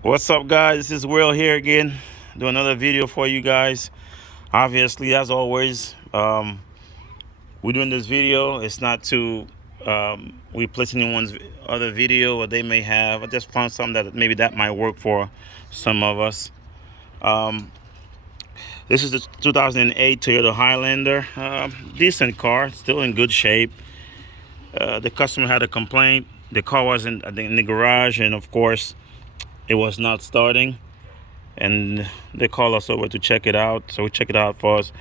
What's up, guys? This is Will here again, doing another video for you guys. Obviously, as always, we're doing this video. It's not to replace anyone's other video or they may have. I just found something that maybe that might work for some of us. Um, this is the 2008 Toyota Highlander. Decent car, still in good shape. The customer had a complaint. The car wasn't, I think, in the garage, and of course, it was not starting. And they called us over to check it out, so we check it out for us.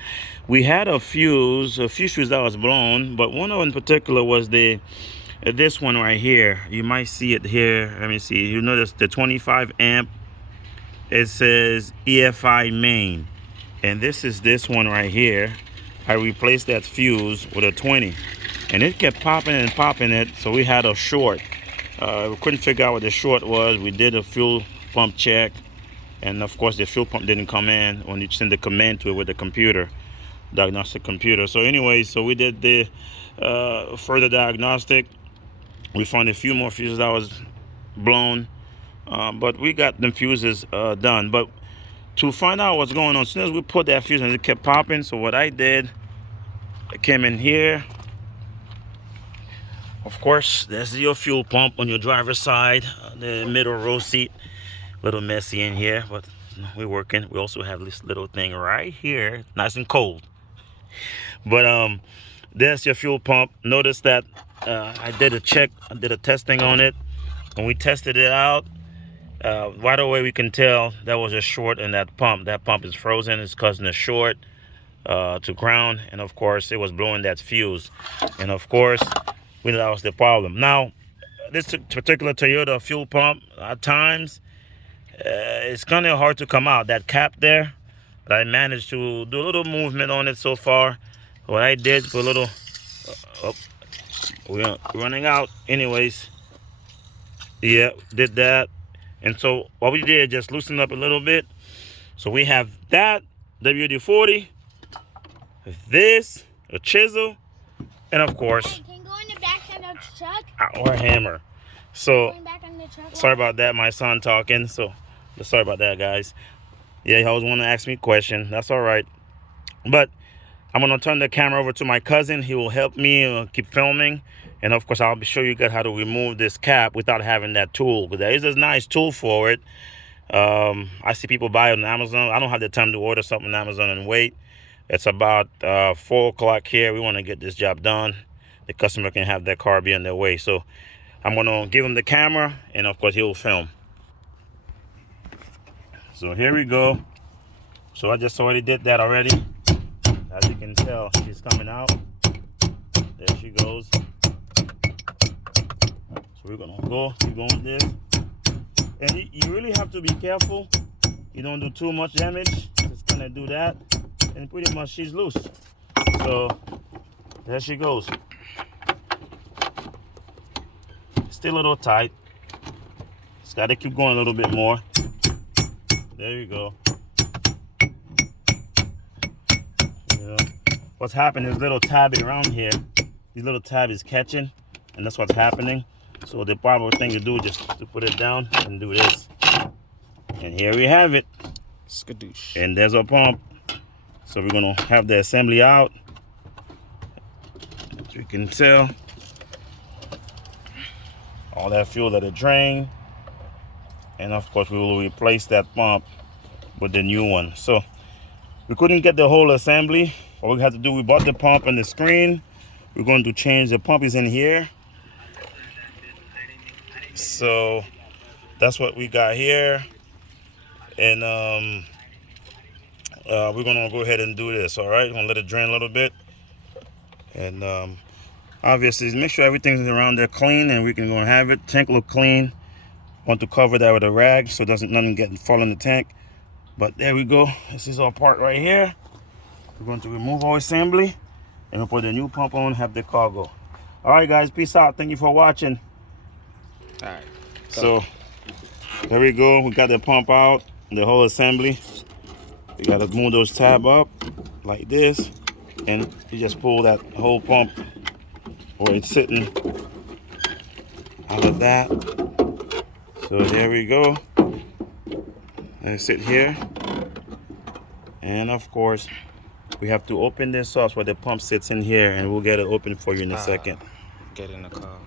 We had a few fuses that was blown, but one of them in particular was this one right here. You might see it here. Let me see. You notice the 25 amp. It says EFI main, and this one right here. I replaced that fuse with a 20, and it kept popping and popping it. So we had a short. We couldn't figure out what the short was. We did a fuel pump check. And of course, the fuel pump didn't come in when you send the command to it with the computer, diagnostic computer. So anyway, so we did the further diagnostic. We found a few more fuses that was blown, but we got them fuses done. But to find out what's going on, as soon as we put that fuse in, it kept popping. So what I did, I came in here. Of course, there's your fuel pump on your driver's side, the middle row seat. Little messy in here, but we're working. We also have this little thing right here, nice and cold. But there's your fuel pump. Notice that I did a check, I did a testing on it. When we tested it out, right away we can tell that was a short in that pump. That pump is frozen. It's causing a short to ground, and of course it was blowing that fuse. And of course, we knew that was the problem. Now, this particular Toyota fuel pump, at times, it's kind of hard to come out. That cap there, but I managed to do a little movement on it so far. What I did, put a little, we're running out anyways. Yeah, did that. And so what we did, just loosen up a little bit. So we have that, WD-40, this, a chisel, and of course, can you go in the back of the truck? Our hammer. So, Going back on the truck. sorry about that, my son talking, so sorry about that, guys. Yeah, he always want to ask me a question. That's all right. But I'm going to turn the camera over to my cousin. He will help me keep filming. And, of course, I'll show you guys how to remove this cap without having that tool. But there is a nice tool for it. I see people buy it on Amazon. I don't have the time to order something on Amazon and wait. It's about 4 o'clock here. We want to get this job done. The customer can have their car be on their way. So I'm going to give him the camera, and, of course, he will film. So here we go. So I just already did that already. As you can tell, she's coming out. There she goes. So we're gonna go, keep going with this. And you really have to be careful. You don't do too much damage. Just gonna do that. And pretty much she's loose. So there she goes. Still a little tight. Just gotta keep going a little bit more. There you go. Yeah. What's happening is little tabby around here. These little tab is catching, and that's what's happening. So the proper thing to do is just to put it down and do this. And here we have it. Skadoosh. And there's our pump. So we're gonna have the assembly out. As you can tell, all that fuel that it drained. And of course, we will replace that pump with the new one. So we couldn't get the whole assembly. What we had to do, we bought the pump and the screen. We're going to change the pump is in here. So that's what we got here. And we're gonna go ahead and do this. All right, we're gonna let it drain a little bit. And obviously, make sure everything's around there clean, and we can go and have it. Tank look clean. Want to cover that with a rag so nothing fall in the tank. But there we go. This is our part right here. We're going to remove our assembly and we'll put the new pump on, have the car go. All right, guys, peace out. Thank you for watching. All right. So there we go. We got the pump out, the whole assembly. We got to move those tab up like this, and you just pull that whole pump where it's sitting out of that. So there we go. and sit here. And of course, we have to open this off where the pump sits in here, and we'll get it open for you in a second. Get in the car.